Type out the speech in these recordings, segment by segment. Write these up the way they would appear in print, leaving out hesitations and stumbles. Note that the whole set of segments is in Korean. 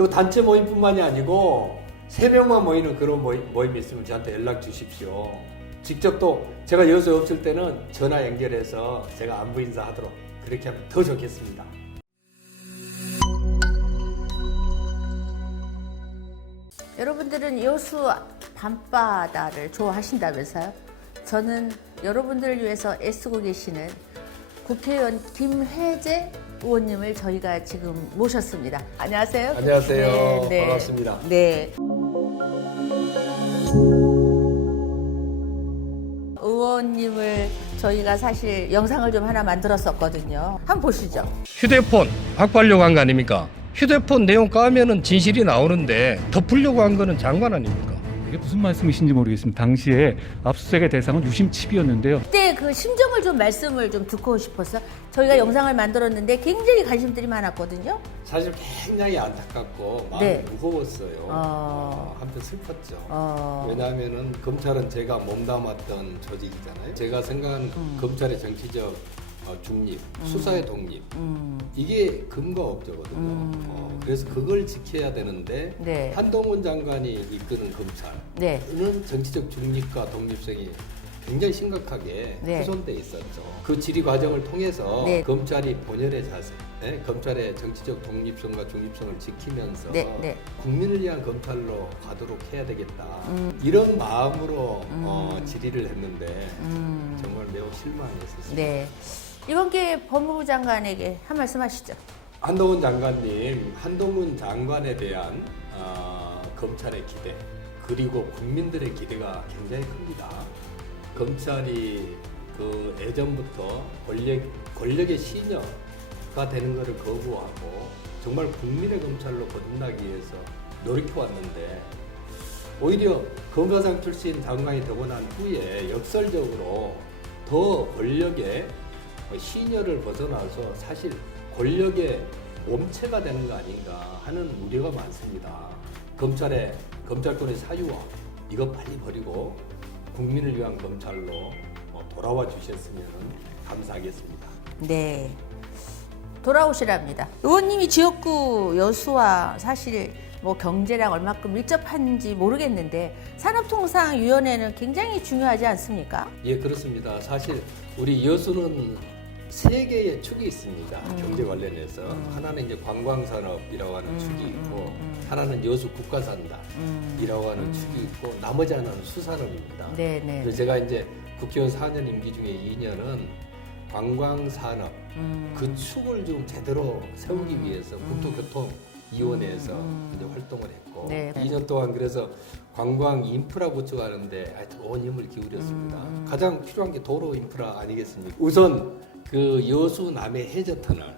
그 단체 모임뿐만이 아니고 3명만 모이는 그런 모임이 있으면 저한테 연락 주십시오. 직접 또 제가 여수 없을 때는 전화 연결해서 제가 안부 인사하도록 그렇게 하면 더 좋겠습니다. 여러분들은 여수 밤바다를 좋아하신다면서요? 저는 여러분들을 위해서 애쓰고 계시는 국회의원 김혜재 의원님을 저희가 지금 모셨습니다. 안녕하세요. 안녕하세요. 반갑습니다. 네. 의원님을 저희가 사실 영상을 좀 하나 만들었었거든요. 한번 보시죠. 휴대폰 확보하려고 한 거 아닙니까? 휴대폰 내용 까면은 진실이 나오는데 덮으려고 한 거는 장관 아닙니까? 이게 무슨 말씀이신지 모르겠습니다. 당시에 압수수색의 대상은 유심 칩이었는데요. 그때 그 심정을 좀 말씀을 좀 듣고 싶었어요. 저희가 영상을 만들었는데 굉장히 관심들이 많았거든요. 사실 굉장히 안타깝고 마음이 네. 무거웠어요. 한편 슬펐죠. 왜냐하면은 검찰은 제가 몸담았던 조직이잖아요. 제가 생각하는 검찰의 정치적 중립, 수사의 독립 이게 근거 업적거든요. 그래서 그걸 지켜야 되는데 네. 한동훈 장관이 이끄는 검찰은 네. 정치적 중립과 독립성이 굉장히 심각하게 네. 훼손돼 있었죠. 그 질의 과정을 통해서 네. 검찰이 본연의 자세, 검찰의 정치적 독립성과 중립성을 지키면서 네, 네. 국민을 위한 검찰로 가도록 해야 되겠다. 이런 마음으로 질의를 했는데 정말 매우 실망했었습니다. 네. 이번 기회에 법무부 장관에게 한 말씀 하시죠. 한동훈 장관님, 한동훈 장관에 대한 검찰의 기대 그리고 국민들의 기대가 굉장히 큽니다. 검찰이 그 예전부터 권력의 시녀가 되는 것을 거부하고 정말 국민의 검찰로 거듭나기 위해서 노력해왔는데 오히려 검사장 출신 장관이 되고 난 후에 역설적으로 더 권력의 시녀를 벗어나서 사실 권력의 몸체가 되는 거 아닌가 하는 우려가 많습니다. 검찰권의 사유화 이거 빨리 버리고 국민을 위한 검찰로 돌아와 주셨으면 감사하겠습니다. 네. 돌아오시랍니다. 의원님이 지역구 여수와 사실 뭐 경제랑 얼마큼 밀접한지 모르겠는데 산업통상위원회는 굉장히 중요하지 않습니까? 예, 그렇습니다. 사실 우리 여수는 세 개의 축이 있습니다. 경제 관련해서 하나는 이제 관광산업이라고 하는 축이 있고 하나는 여수 국가산단이라고 하는 축이 있고 나머지 하나는 수산업입니다. 네네. 그래서 제가 이제 국회의원 4년 임기 중에 2년은 관광산업 그 축을 좀 제대로 세우기 위해서 국토교통위원회에서 이제 활동을 했고 네. 2년 동안 그래서 관광 인프라 구축하는데 하여튼 온 힘을 기울였습니다. 가장 필요한 게 도로 인프라 아니겠습니까? 우선 그 여수 남해 해저터널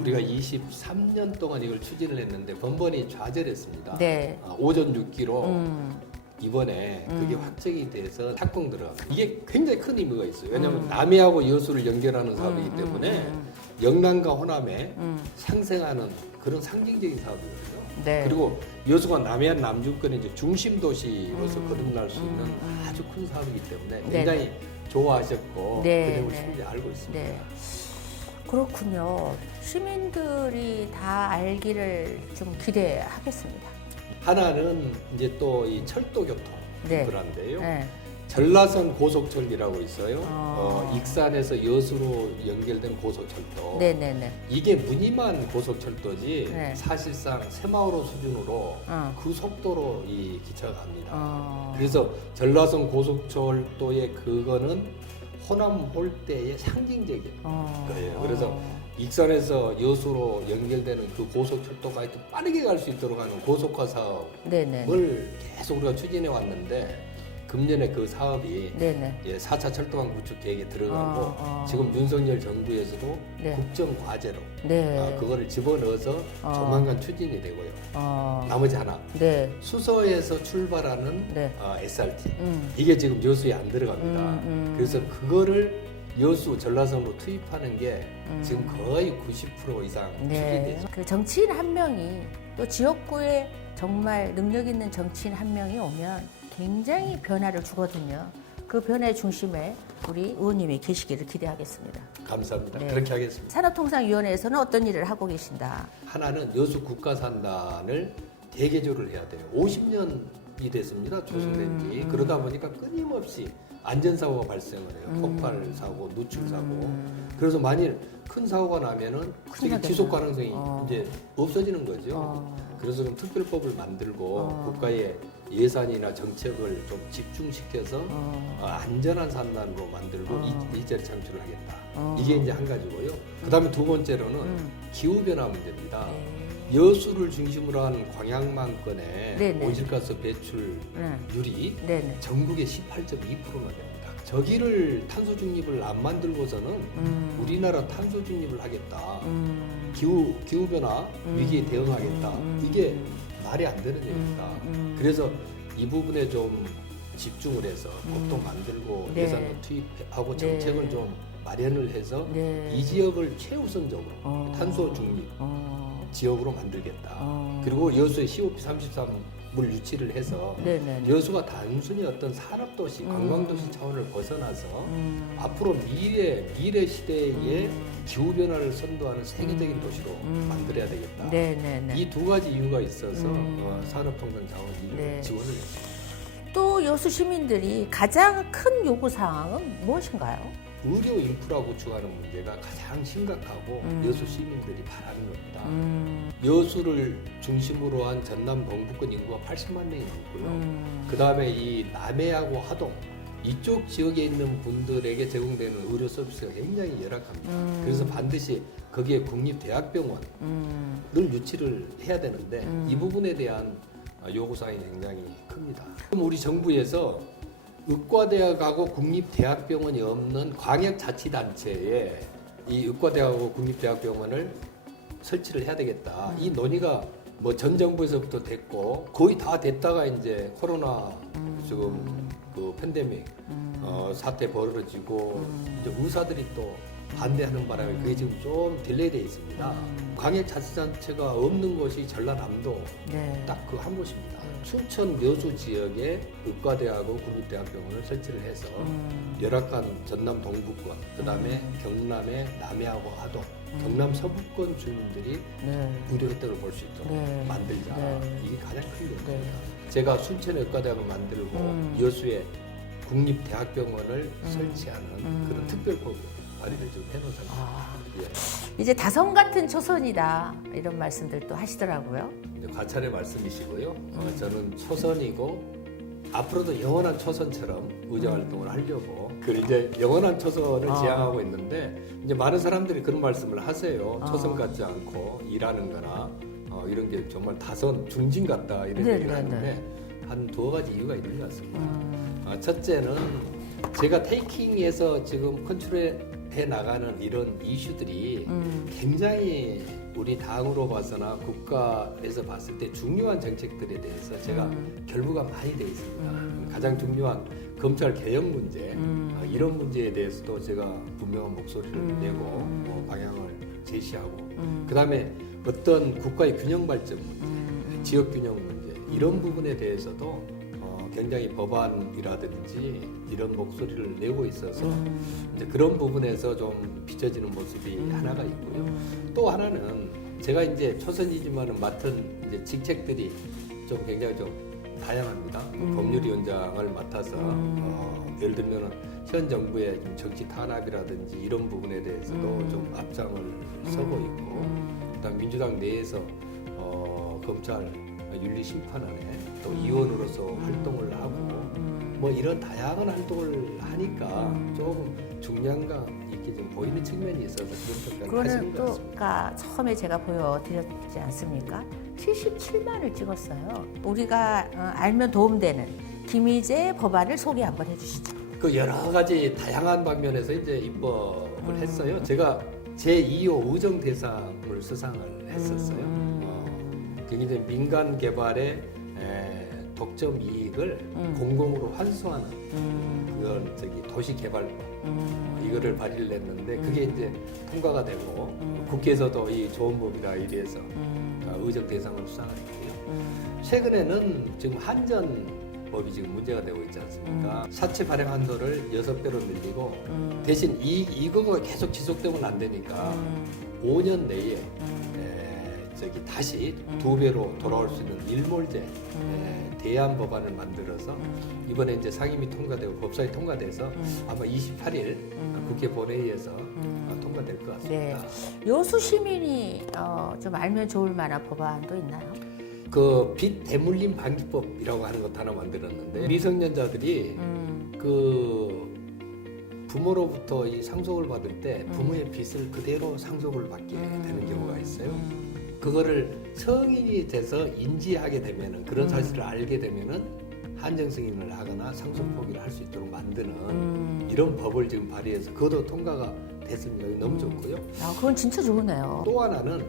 우리가 23년 동안 이걸 추진을 했는데 번번이 좌절했습니다. 네. 오전 6기로 이번에 그게 확정이 돼서 착공 들어. 이게 굉장히 큰 의미가 있어요. 왜냐하면 남해하고 여수를 연결하는 사업이기 때문에 영남과 호남에 상생하는 그런 상징적인 사업이거든요. 네. 그리고 여수가 남해안 남중권의 이제 중심 도시로서 거듭날 수 있는 아주 큰 사업이기 때문에 굉장히 좋아하셨고 네, 그 내용을 네. 충분히 알고 있습니다. 네. 그렇군요. 시민들이 다 알기를 좀 기대하겠습니다. 하나는 이제 또 이 철도 교통 네. 인프라인데요. 네. 전라선 고속철이라고 있어요. 익산에서 여수로 연결된 고속철도. 네네네. 이게 무늬만 고속철도지 네. 사실상 새마을호 수준으로 그 속도로 이 기차가 갑니다. 그래서 전라선 고속철도의 그거는 호남 홀대의 상징적인 거예요. 그래서 익산에서 여수로 연결되는 그 고속철도가 하여튼 빠르게 갈 수 있도록 하는 고속화 사업을 네네. 계속 우리가 추진해 왔는데 금년에 그 사업이 네네. 4차 철도망 구축 계획에 들어가고 지금 윤석열 정부에서도 네. 국정 과제로 네. 그거를 집어넣어서 조만간 추진이 되고요. 나머지 하나 네. 수서에서 출발하는 네. SRT 이게 지금 여수에 안 들어갑니다. 그래서 그거를 여수 전라선으로 투입하는 게 지금 거의 90% 이상 네. 추진되죠. 그 정치인 한 명이 또 지역구에 정말 능력 있는 정치인 한 명이 오면 굉장히 변화를 주거든요. 그 변화의 중심에 우리 의원님이 계시기를 기대하겠습니다. 감사합니다. 네. 그렇게 하겠습니다. 산업통상위원회에서는 어떤 일을 하고 계신다? 하나는 여수 국가산단을 대개조를 해야 돼요. 50년이 됐습니다. 조성된 지. 그러다 보니까 끊임없이 안전사고가 발생을 해요. 폭발 사고, 누출 사고. 그래서 만일 큰 사고가 나면은 큰일 저기 나겠네. 지속 가능성이 이제 없어지는 거죠. 그래서 그럼 특별법을 만들고 국가의 예산이나 정책을 좀 집중시켜서 안전한 산단으로 만들고 일자리 창출을 하겠다. 이게 이제 한 가지고요. 그다음에 두 번째로는 기후 변화 문제입니다. 여수를 중심으로 한 광양만권의 네네. 온실가스 배출률이 네네. 전국의 18.2%나 됩니다. 저기를 탄소 중립을 안 만들고서는 우리나라 탄소 중립을 하겠다. 기후 변화 위기에 대응하겠다. 이게 말이 안 되는 얘기입니다. 그래서 이 부분에 좀 집중을 해서 법도 만들고 네. 예산도 투입하고 네. 정책을 좀 마련을 해서 네. 이 지역을 최우선적으로 탄소 중립 지역으로 만들겠다. 그리고 여수에 COP 33물 유치를 해서 네네. 여수가 단순히 어떤 산업도시, 관광도시 차원을 벗어나서 앞으로 미래 시대의 기후 변화를 선도하는 세계적인 도시로 만들어야 되겠다. 네네네. 이 두 가지 이유가 있어서 산업통상자원이 네. 지원을 했습니다. 또 여수 시민들이 가장 큰 요구 사항은 무엇인가요? 의료 인프라 구축하는 문제가 가장 심각하고 여수 시민들이 바라는 겁니다. 여수를 중심으로 한 전남 동부권 인구가 80만 명이 넘고요. 그 다음에 이 남해하고 하동 이쪽 지역에 있는 분들에게 제공되는 의료 서비스가 굉장히 열악합니다. 그래서 반드시 거기에 국립대학병원을 유치를 해야 되는데 이 부분에 대한 요구사항이 굉장히 큽니다. 그럼 우리 정부에서 의과대학하고 국립대학병원이 없는 광역자치단체에 이 의과대학하고 국립대학병원을 설치를 해야 되겠다. 이 논의가 뭐 전 정부에서부터 됐고 거의 다 됐다가 이제 코로나 지금 그 팬데믹 사태 벌어지고 이제 의사들이 또 반대하는 바람에 그게 지금 좀 딜레이돼 있습니다. 광역자치단체가 없는 곳이 전라남도 네. 딱 그 한 곳입니다. 춘천 여수 지역에 의과대학하고 국립대학병원을 설치를 해서 열악한 전남 동부권, 그다음에 경남의 남해하고 하동, 경남 서부권 주민들이 네. 의료 혜택을 볼 수 있도록 네. 만들자. 네. 이게 가장 큰 문제입니다. 네. 제가 순천에 의과대학을 만들고 여수에 국립대학병원을 설치하는 그런 특별법 발의를 좀 해놓은 상태입니다. 예. 이제 다성 같은 초선이다 이런 말씀들도 하시더라고요. 이제 과찬의 말씀이시고요. 저는 초선이고 앞으로도 영원한 초선처럼 의정 활동을 하려고 그 이제 영원한 초선을 지향하고 있는데 이제 많은 사람들이 그런 말씀을 하세요. 초선 같지 않고 일하는거나 이런 게 정말 다선 중진 같다 이런 네, 얘기를 네, 하는데 한 두어 가지 이유가 있는 것 같습니다. 첫째는 제가 테이킹에서 지금 컨트롤해 나가는 이런 이슈들이 굉장히 우리 당으로 봐서나 국가에서 봤을 때 중요한 정책들에 대해서 제가 결부가 많이 돼 있습니다. 가장 중요한 검찰 개혁 문제 이런 문제에 대해서도 제가 분명한 목소리를 내고 방향을 제시하고 그다음에 어떤 국가의 균형 발전 문제, 지역 균형 문제 이런 부분에 대해서도 굉장히 법안이라든지 이런 목소리를 내고 있어서 이제 그런 부분에서 좀 비춰지는 모습이 하나가 있고요. 또 하나는 제가 이제 초선이지만은 맡은 이제 직책들이 좀 굉장히 좀 다양합니다. 법률위원장을 맡아서 예를 들면은 현 정부의 좀 정치 탄압이라든지 이런 부분에 대해서도 좀 앞장을 서고 있고, 그다음 민주당 내에서 검찰 윤리심판원에 또 의원으로서 활동을 하고 뭐 이런 다양한 활동을 하니까 조금 중량감 있게 좀 보이는 측면이 있어서 그런 평가를 하시는 그거는 것 또 같습니다. 처음에 제가 보여드렸지 않습니까? 77만을 찍었어요. 우리가 알면 도움되는 김희재 법안을 소개 한번 해주시죠. 그 여러 가지 다양한 방면에서 이제 입법을 했어요. 제가 제2호 의정 대상을 수상을 했었어요. 굉장히 민간 개발의 독점 이익을 공공으로 환수하는 그런 도시 개발법 이거를 발의를 했는데 그게 이제 통과가 되고 국회에서도 이 좋은 법이다 이래서 의정 대상을 수상을 했고요. 최근에는 지금 한전 법이 지금 문제가 되고 있지 않습니까? 사채 발행 한도를 6배로 늘리고 대신 이거가 계속 지속되면 안 되니까 5년 내에 다시 2배로 돌아올 수 있는 일몰제 대안 법안을 만들어서 이번에 이제 상임위 통과되고 법사위 통과돼서 아마 28일 국회 본회의에서 통과될 것 같습니다. 네. 여수 시민이 좀 알면 좋을 만한 법안도 있나요? 그 빚 대물림 방지법이라고 하는 것도 하나 만들었는데 미성년자들이 그 부모로부터 이 상속을 받을 때 부모의 빚을 그대로 상속을 받게 되는 경우가 있어요. 그거를 성인이 돼서 인지하게 되면은 그런 사실을 알게 되면은 한정 승인을 하거나 상속 포기를 할 수 있도록 만드는 이런 법을 지금 발의해서 그것도 통과가 됐습니다. 너무 좋고요. 그건 진짜 좋으네요. 또 하나는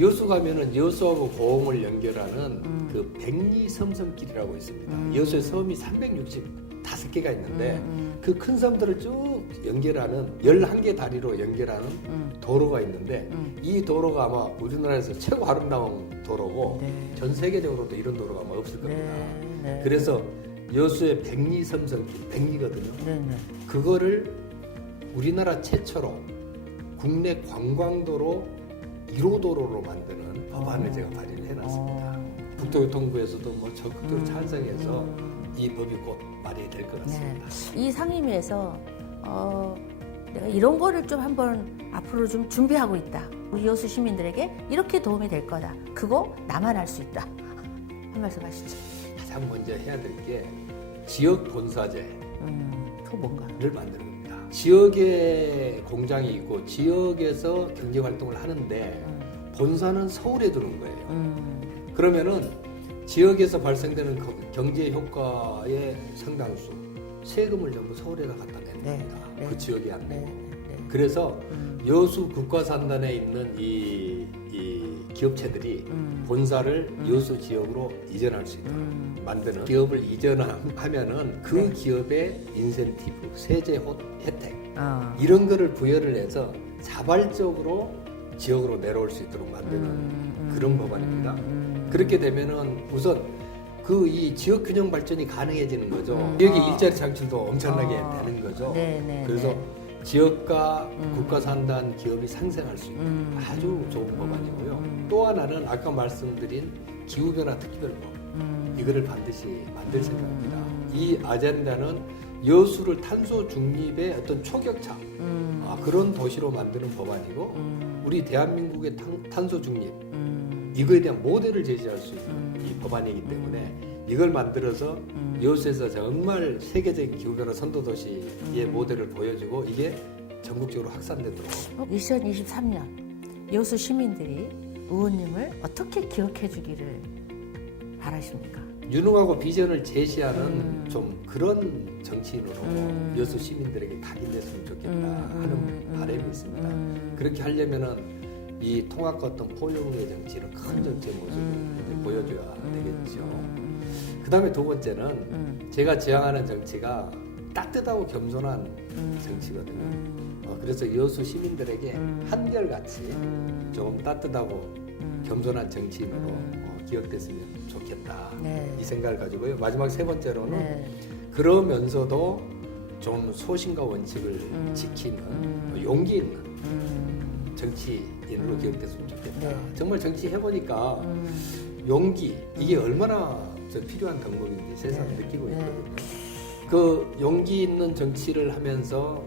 여수 가면은 여수하고 고흥을 연결하는 그 백리섬섬길이라고 있습니다. 여수에 섬이 365개가 있는데 그 큰 섬들을 쭉 연결하는 11개 다리로 연결하는 도로가 있는데 이 도로가 아마 우리나라에서 최고 아름다운 도로고 전 세계적으로도 이런 도로가 아마 없을 겁니다. 그래서 여수의 백리섬섬길, 백리거든요. 그거를 우리나라 최초로 국내 관광도로 1호도로로 만드는 법안을 제가 발의를 해놨습니다. 국토교통부에서도 뭐 적극적으로 찬성해서 이 법이 곧 발의될 것 같습니다. 이 상임위에서 내가 이런 거를 좀 한번 앞으로 좀 준비하고 있다. 우리 여수 시민들에게 이렇게 도움이 될 거다. 그거 나만 할 수 있다. 한 말씀 하시죠. 가장 먼저 해야 될 게 지역 본사제를 그거 뭔가? 만드는 겁니다. 지역에 공장이 있고 지역에서 경제 활동을 하는데 본사는 서울에 두는 거예요. 그러면은 지역에서 발생되는 경제 효과의 상당수 세금을 전부 서울에다 갖다 내는 겁니다. 그 지역에 안 내고. 그래서 여수 국가산단에 있는 이 기업체들이 본사를 여수 지역으로 이전할 수 있도록 만드는 기업을 이전하면은 그 기업의 인센티브, 세제 혜택 이런 거를 부여를 해서 자발적으로 지역으로 내려올 수 있도록 만드는 그런 법안입니다. 그렇게 되면은 우선 그 이 지역 균형 발전이 가능해지는 거죠. 지역의 일자리 창출도 엄청나게 되는 거죠. 그래서 지역과 국가산단 기업이 상생할 수 있는 아주 좋은 법안이고요. 또 하나는 아까 말씀드린 기후변화 특별법 이거를 반드시 만들 생각입니다. 이 아젠다는 여수를 탄소 중립의 어떤 초격차 그런 도시로 만드는 법안이고 우리 대한민국의 탄소 중립 이거에 대한 모델을 제시할 수 있는 이 법안이기 때문에 이걸 만들어서 여수에서 정말 세계적인 기후변화 선도도시의 모델을 보여주고 이게 전국적으로 확산되도록 2023년 여수 시민들이 의원님을 어떻게 기억해 주기를 바라십니까? 유능하고 비전을 제시하는 좀 그런 정치인으로 여수 시민들에게 각인됐으면 좋겠다 하는 바람이 있습니다. 그렇게 하려면은 이 통합과 어떤 포용의 정치는 큰 정치의 모습을 보여줘야 되겠죠. 그 다음에 두 번째는 제가 지향하는 정치가 따뜻하고 겸손한 정치거든요. 그래서 여수 시민들에게 한결같이 조금 따뜻하고 겸손한 정치인으로 기억됐으면 좋겠다. 이 생각을 가지고요. 마지막 세 번째로는 그러면서도 좀 소신과 원칙을 지키는 용기 있는 정치인으로 기억됐으면 좋겠다. 정말 정치 해보니까 용기 이게 얼마나 필요한 덕목인지 세상에 느끼고 있거든요. 그 용기 있는 정치를 하면서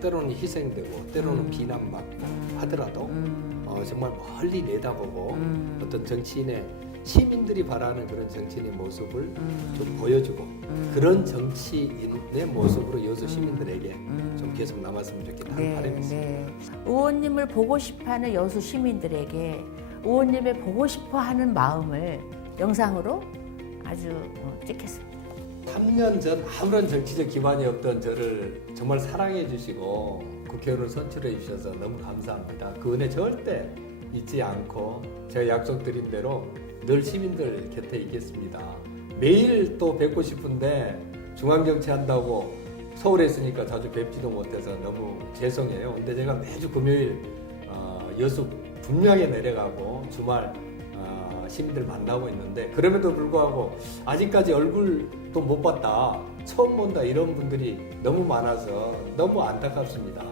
때로는 희생되고 때로는 비난받고 하더라도 정말 멀리 내다보고 어떤 정치인의 시민들이 바라는 그런 정치인의 모습을 좀 보여주고 그런 정치인의 모습으로 여수 시민들에게 좀 계속 남았으면 좋겠다는 바람이 있습니다. 의원님을 보고 싶어하는 여수 시민들에게 의원님의 보고 싶어하는 마음을 영상으로 아주 찍겠습니다. 3년 전 아무런 정치적 기반이 없던 저를 정말 사랑해 주시고 국회의원을 선출해 주셔서 너무 감사합니다. 그 은혜 절대 잊지 않고 제가 약속드린 대로 늘 시민들 곁에 있겠습니다. 매일 또 뵙고 싶은데 중앙정치 한다고 서울에 있으니까 자주 뵙지도 못해서 너무 죄송해요. 근데 제가 매주 금요일 여수 분명히 내려가고 주말 시민들 만나고 있는데 그럼에도 불구하고 아직까지 얼굴도 못 봤다, 처음 본다 이런 분들이 너무 많아서 너무 안타깝습니다.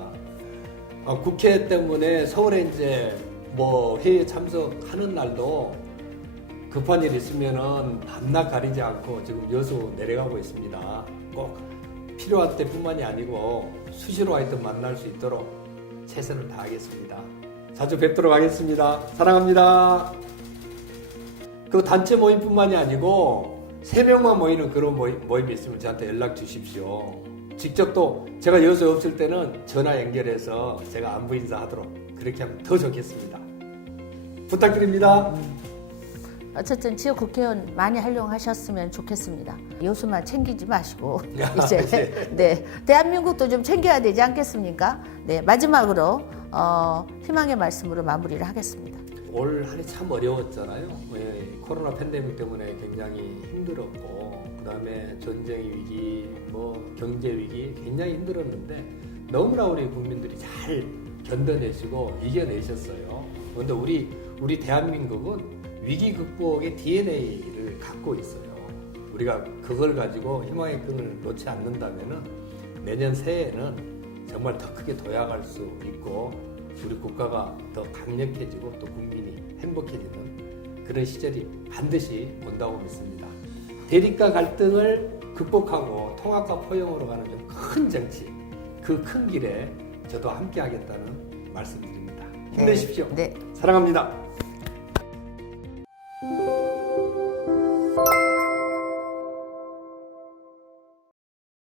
국회 때문에 서울에 이제 뭐 회의에 참석하는 날도 급한 일 있으면은 밤낮 가리지 않고 지금 여수 내려가고 있습니다. 꼭 필요한 때뿐만이 아니고 수시로 하여튼 만날 수 있도록 최선을 다하겠습니다. 자주 뵙도록 하겠습니다. 사랑합니다. 그 단체 모임뿐만이 아니고 3명만 모이는 그런 모임이 있으면 저한테 연락 주십시오. 직접 또 제가 여수에 없을 때는 전화 연결해서 제가 안부 인사하도록 그렇게 하면 더 좋겠습니다. 부탁드립니다. 어쨌든 지역 국회의원 많이 활용하셨으면 좋겠습니다. 여수만 챙기지 마시고 이제 네, 대한민국도 좀 챙겨야 되지 않겠습니까? 네, 마지막으로 희망의 말씀으로 마무리를 하겠습니다. 올 한해 참 어려웠잖아요. 코로나 팬데믹 때문에 굉장히 힘들었고 그다음에 전쟁 위기, 뭐 경제 위기 굉장히 힘들었는데 너무나 우리 국민들이 잘 견뎌내시고 이겨내셨어요. 그런데 우리 대한민국은 위기 극복의 DNA를 갖고 있어요. 우리가 그걸 가지고 희망의 끈을 놓지 않는다면은 내년 새해에는 정말 더 크게 도약할 수 있고 우리 국가가 더 강력해지고 또 국민이 행복해지는 그런 시절이 반드시 온다고 믿습니다. 대립과 갈등을 극복하고 통합과 포용으로 가는 좀 큰 정치, 그 큰 길에 저도 함께 하겠다는 말씀드립니다. 힘내십시오. 네. 사랑합니다.